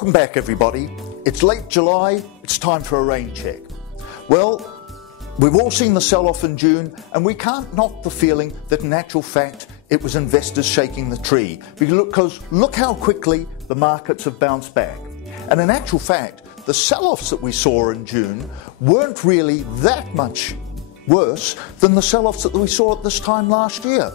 Welcome back, everybody. It's late July, it's time for a rain check. Well, we've all seen the sell-off in June, and we can't knock the feeling that in actual fact it was investors shaking the tree, because look how quickly the markets have bounced back. And in actual fact, the sell-offs that we saw in June weren't really that much worse than the sell-offs that we saw at this time last year.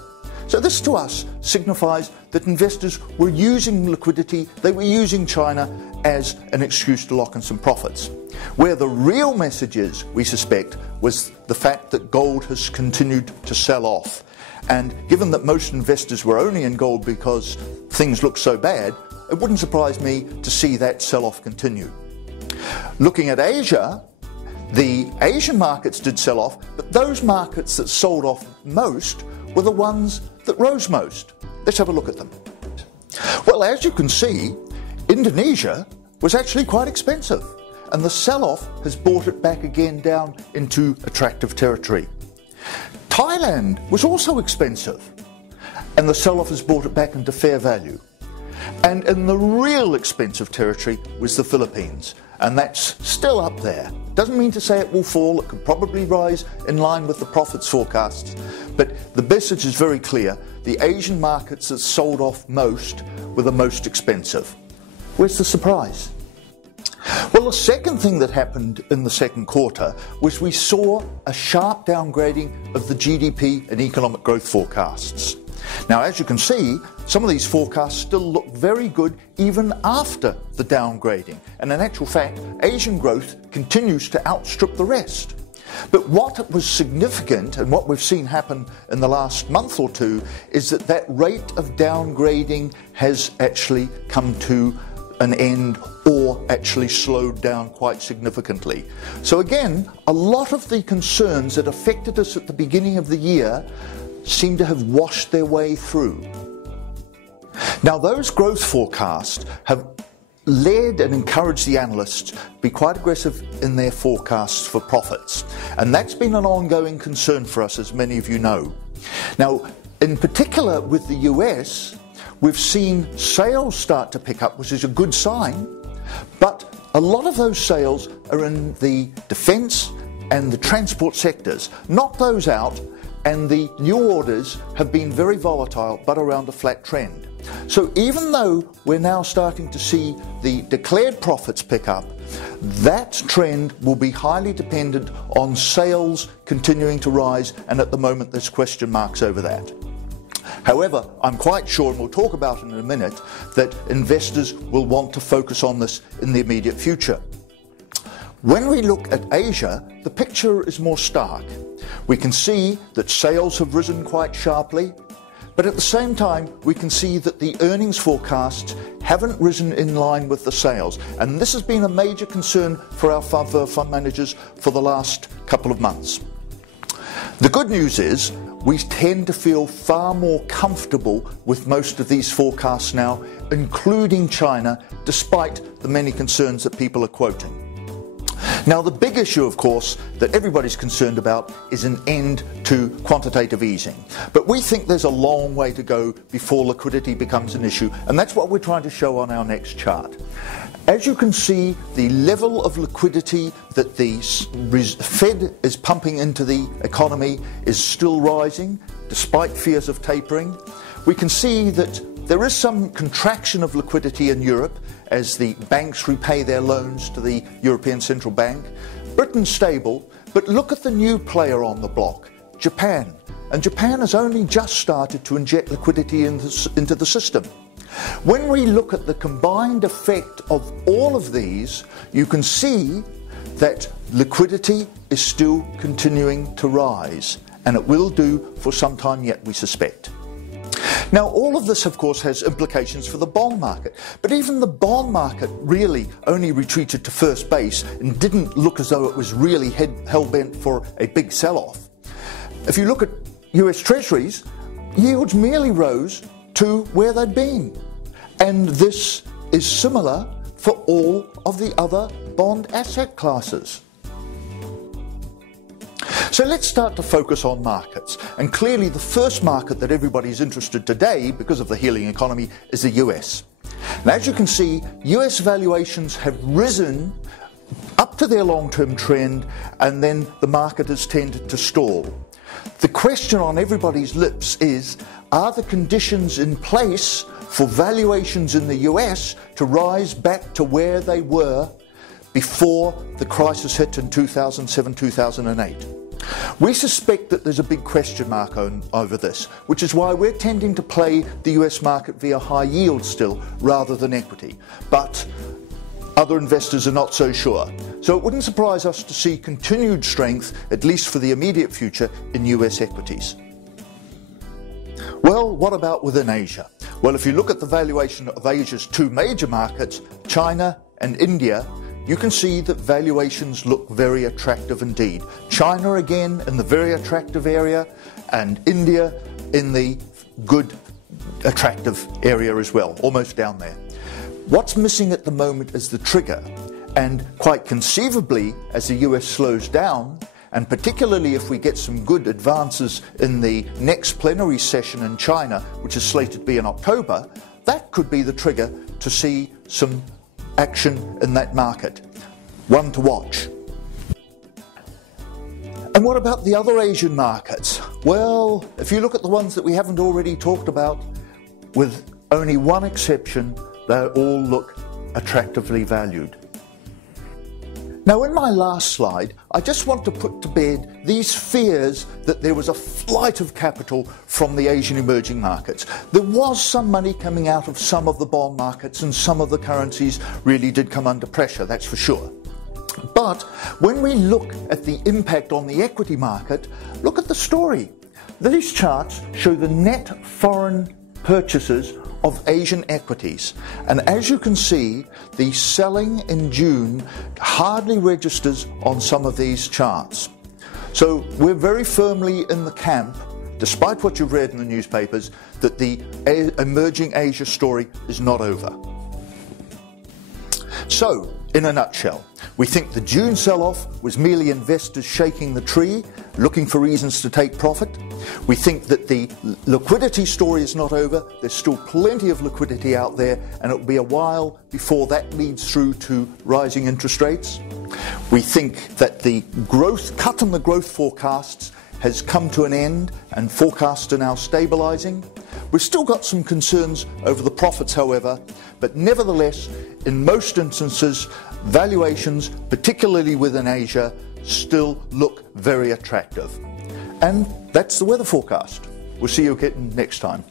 So this to us signifies that investors were using liquidity, they were using China as an excuse to lock in some profits. Where the real message is, we suspect, was the fact that gold has continued to sell off. And given that most investors were only in gold because things look so bad, it wouldn't surprise me to see that sell-off continue. Looking at Asia, the Asian markets did sell off, but those markets that sold off most were the ones that rose most. Let's have a look at them. Well, as you can see, Indonesia was actually quite expensive, and the sell-off has brought it back again down into attractive territory. Thailand was also expensive, and the sell-off has brought it back into fair value. And in the real expensive territory was the Philippines, and that's still up there. Doesn't mean to say it will fall, it could probably rise in line with the profits forecasts, but the message is very clear. The Asian markets that sold off most were the most expensive. Where's the surprise? Well, the second thing that happened in the second quarter was we saw a sharp downgrading of the GDP and economic growth forecasts. Now, as you can see, some of these forecasts still look very good even after the downgrading. And in actual fact, Asian growth continues to outstrip the rest. But what was significant, and what we've seen happen in the last month or two, is that that rate of downgrading has actually come to an end or actually slowed down quite significantly. So again, a lot of the concerns that affected us at the beginning of the year seem to have washed their way through. Now, those growth forecasts have led and encouraged the analysts to be quite aggressive in their forecasts for profits. And that's been an ongoing concern for us, as many of you know. Now, in particular with the US, we've seen sales start to pick up, which is a good sign, but a lot of those sales are in the defense and the transport sectors. Knock those out, and the new orders have been very volatile, but around a flat trend. So even though we're now starting to see the declared profits pick up, that trend will be highly dependent on sales continuing to rise, and at the moment there's question marks over that. However, I'm quite sure, and we'll talk about it in a minute, that investors will want to focus on this in the immediate future. When we look at Asia, the picture is more stark. We can see that sales have risen quite sharply, but at the same time, we can see that the earnings forecasts haven't risen in line with the sales. And this has been a major concern for our fund managers for the last couple of months. The good news is we tend to feel far more comfortable with most of these forecasts now, including China, despite the many concerns that people are quoting. Now, the big issue, of course, that everybody's concerned about is an end to quantitative easing. But we think there's a long way to go before liquidity becomes an issue, and that's what we're trying to show on our next chart. As you can see, the level of liquidity that the Fed is pumping into the economy is still rising, despite fears of tapering. We can see that there is some contraction of liquidity in Europe as the banks repay their loans to the European Central Bank. Britain's stable, but look at the new player on the block, Japan. And Japan has only just started to inject liquidity into the system. When we look at the combined effect of all of these, you can see that liquidity is still continuing to rise, and it will do for some time yet, we suspect. Now, all of this, of course, has implications for the bond market. But even the bond market really only retreated to first base and didn't look as though it was really hell-bent for a big sell-off. If you look at US Treasuries, yields merely rose to where they'd been. And this is similar for all of the other bond asset classes. So let's start to focus on markets. And clearly the first market that everybody's interested today, because of the healing economy, is the US. And as you can see, US valuations have risen up to their long-term trend, and then the market has tended to stall. The question on everybody's lips is, are the conditions in place for valuations in the US to rise back to where they were before the crisis hit in 2007-2008? We suspect that there's a big question mark over this, which is why we're tending to play the US market via high yield still rather than equity. But other investors are not so sure. So it wouldn't surprise us to see continued strength, at least for the immediate future, in US equities. Well, what about within Asia? Well, if you look at the valuation of Asia's two major markets, China and India, you can see that valuations look very attractive indeed. China again in the very attractive area, and India in the good attractive area as well, almost down there. What's missing at the moment is the trigger, and quite conceivably, as the US slows down, and particularly if we get some good advances in the next plenary session in China, which is slated to be in October, that could be the trigger to see some action in that market. One to watch. And what about the other Asian markets? Well, if you look at the ones that we haven't already talked about, with only one exception, they all look attractively valued. Now, in my last slide, I just want to put to bed these fears that there was a flight of capital from the Asian emerging markets. There was some money coming out of some of the bond markets, and some of the currencies really did come under pressure, that's for sure. But when we look at the impact on the equity market, look at the story. These charts show the net foreign purchases of Asian equities, and as you can see, the selling in June hardly registers on some of these charts. So we're very firmly in the camp, despite what you've read in the newspapers, that the emerging Asia story is not over. So, in a nutshell, we think the June sell-off was merely investors shaking the tree, looking for reasons to take profit. We think that the liquidity story is not over. There's still plenty of liquidity out there, and it will be a while before that leads through to rising interest rates. We think that the cut in the growth forecasts has come to an end, and forecasts are now stabilizing. We've still got some concerns over the profits, however, but nevertheless, in most instances, valuations, particularly within Asia, still look very attractive. And that's the weather forecast. We'll see you again next time.